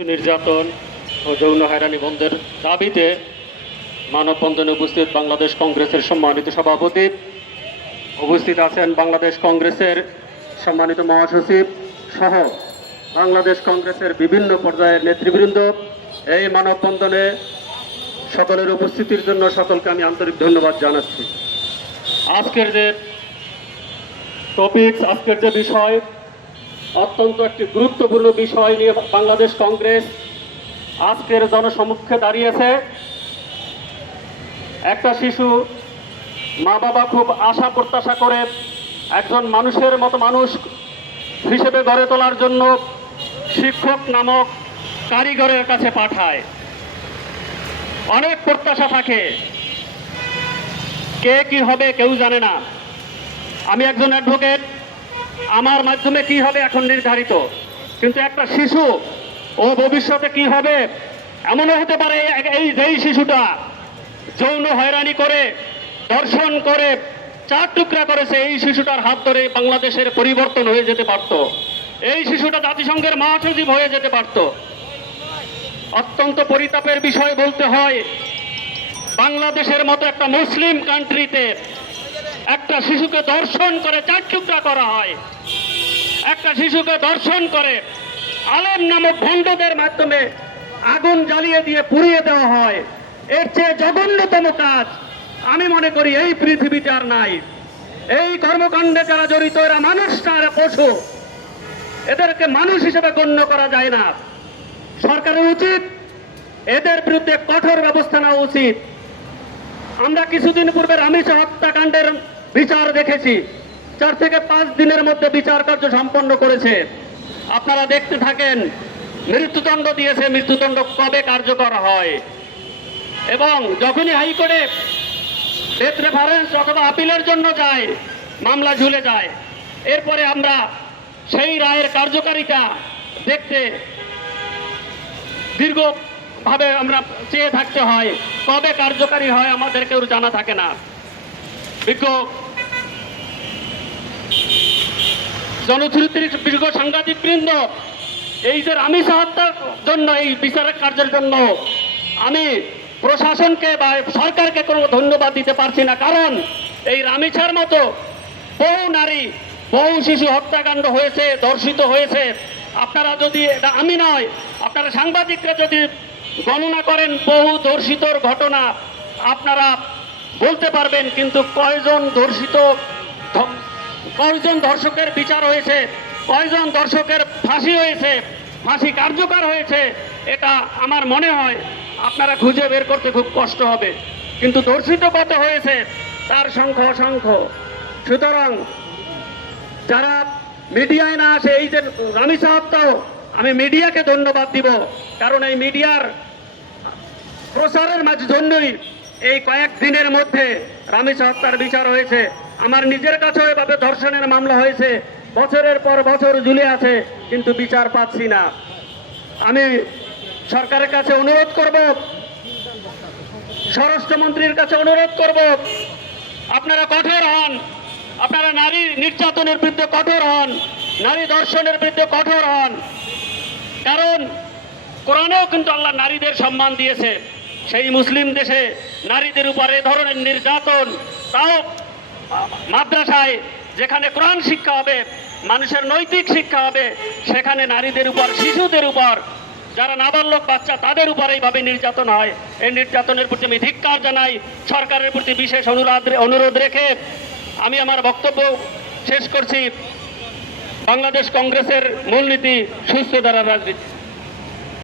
নির্যাতন ও যৌন হয়রানি বন্ধের দাবিতে মানববন্ধনে উপস্থিত বাংলাদেশ কংগ্রেসের সম্মানিত সভাপতি, উপস্থিত আছেন বাংলাদেশ কংগ্রেসের সম্মানিত মহাসচিব সহ বাংলাদেশ কংগ্রেসের বিভিন্ন পর্যায়ের নেতৃবৃন্দ। এই মানববন্ধনে সকলের উপস্থিতির জন্য সকলকে আমি আন্তরিক ধন্যবাদ জানাচ্ছি। আজকের যে টপিকস, আজকের যে বিষয়, অত্যন্ত একটি গুরুত্বপূর্ণ বিষয় নিয়ে বাংলাদেশ কংগ্রেস আজকের জনসমক্ষে দাঁড়িয়েছে। একটা শিশু মা বাবা খুব আশা প্রত্যাশা করে একজন মানুষের মতো মানুষ হিসেবে গড়ে তোলার জন্য শিক্ষক নামক কারিগরের কাছে পাঠায়। অনেক প্রত্যাশা থাকে, কে কি হবে কেউ জানে না। আমি একজন অ্যাডভোকেট, আমার মাধ্যমে কি হবে এখন নির্ধারিত, কিন্তু একটা শিশু ও ভবিষ্যতে কি হবে এমনও হতে পারে যেই শিশুটা যৌন হয়রানি করে, ধর্ষণ করে, 4 টুকরা করেছে, এই শিশুটার হাত ধরে বাংলাদেশের পরিবর্তন হয়ে যেতে পারত। এই শিশুটা জাতিসংঘের মহাসচিব হয়ে যেতে পারত। অত্যন্ত পরিতাপের বিষয় বলতে হয়, বাংলাদেশের মতো একটা মুসলিম কান্ট্রিতে একটা শিশুকে ধর্ষণ করে 4 টুকরা করা হয়। একটা শিশুকে ধর্ষণ করে আলেম নামক ভণ্ডদের মাধ্যমে আগুন জ্বালিয়ে দিয়ে পুড়িয়ে দেওয়া হয়। এর চেয়ে জঘন্যতম কাজ আমি মনে করি এই পৃথিবীতে আর নাই। এই কর্মকাণ্ডে যারা জড়িত এরা মানুষ না, এরা পশু। এদেরকে মানুষ হিসেবে গণ্য করা যায় না। সরকারের উচিত এদের বিরুদ্ধে কঠোর ব্যবস্থা নেওয়া উচিত। আমরা কিছুদিন পূর্বে রামিসা হত্যাকাণ্ডের বিচার দেখেছি। 4 থেকে 5 দিনের মধ্যে বিচার কার্য সম্পন্ন করেছে। আপনারা দেখতে থাকেন। মৃত্যুদণ্ড দিয়েছে, মৃত্যুদণ্ড কবে কার্যকর হয়? এবং যখনই হাইকোর্টে ডেথ রেফারেন্স অথবা আপিলের জন্য যায়, মামলা ঝুলে যায়। এরপরে আমরা সেই রায়ের কার্যকারিতা দেখতে দীর্ঘভাবে আমরা চেয়ে থাকতে হয়। কবে কার্যকারী হয় আমাদের কেউ জানা থাকে না। বিজ্ঞ জনশ্রুতির সাংবাদিক বৃন্দ, এই যে রামিসা হত্যার জন্য, এই বিচারিক কার্যের জন্য আমি প্রশাসনকে বা সরকারকে কোনো ধন্যবাদ দিতে পারছি না। কারণ এই রামিসার মতো বহু নারী, বহু শিশু হত্যাকাণ্ড হয়েছে, ধর্ষিত হয়েছে। আপনারা যদি, এটা আমি নয়, আপনারা সাংবাদিকরা যদি গণনা করেন বহু ধর্ষিতর ঘটনা আপনারা বলতে পারবেন, কিন্তু কয়জন ধর্ষকের বিচার হয়েছে, কয়জন ধর্ষকের ফাঁসি হয়েছে, ফাঁসি কার্যকর হয়েছে, এটা আমার মনে হয় আপনারা খুঁজে বের করতে খুব কষ্ট হবে। কিন্তু ধর্ষিত কত হয়েছে তার সংখ্যা অসংখ্য। সুতরাং যারা মিডিয়ায় না আসে, এই যে রামিসা হত্যাও আমি মিডিয়াকে ধন্যবাদ দিব, কারণ এই মিডিয়ার প্রচারের মাঝে জন্যই এই কয়েক দিনের মধ্যে রামিসা হত্যার বিচার হয়েছে। আমার নিজের কাছেও এভাবে ধর্ষণের মামলা হয়েছে, বছরের পর বছর ঝুলে আছে, কিন্তু বিচার পাচ্ছি না। আমি সরকারের কাছে অনুরোধ করব, স্বরাষ্ট্রমন্ত্রীর কাছে অনুরোধ করব, আপনারা কঠোর হন। আপনারা নারী নির্যাতনের বিরুদ্ধে কঠোর হন, নারী ধর্ষণের বিরুদ্ধে কঠোর হন। কারণ কোরআনেও কিন্তু আল্লাহ নারীদের সম্মান দিয়েছে। সেই মুসলিম দেশে নারীদের উপর এ ধরনের নির্যাতন, তাও মাদ্রাসায় যেখানে কোরআন শিক্ষা হবে, মানুষের নৈতিক শিক্ষা হবে, সেখানে নারীদের উপর, শিশুদের উপর, যারা নাবালক বাচ্চা তাদের উপর এইভাবে নির্যাতন হয়। এই নির্যাতনের প্রতি আমি ধিক্কার জানাই। সরকারের প্রতি বিশেষ অনুরোধ রেখে আমি আমার বক্তব্য শেষ করছি। বাংলাদেশ কংগ্রেসের মূলনীতি সুস্থ ধারার রাজনীতি।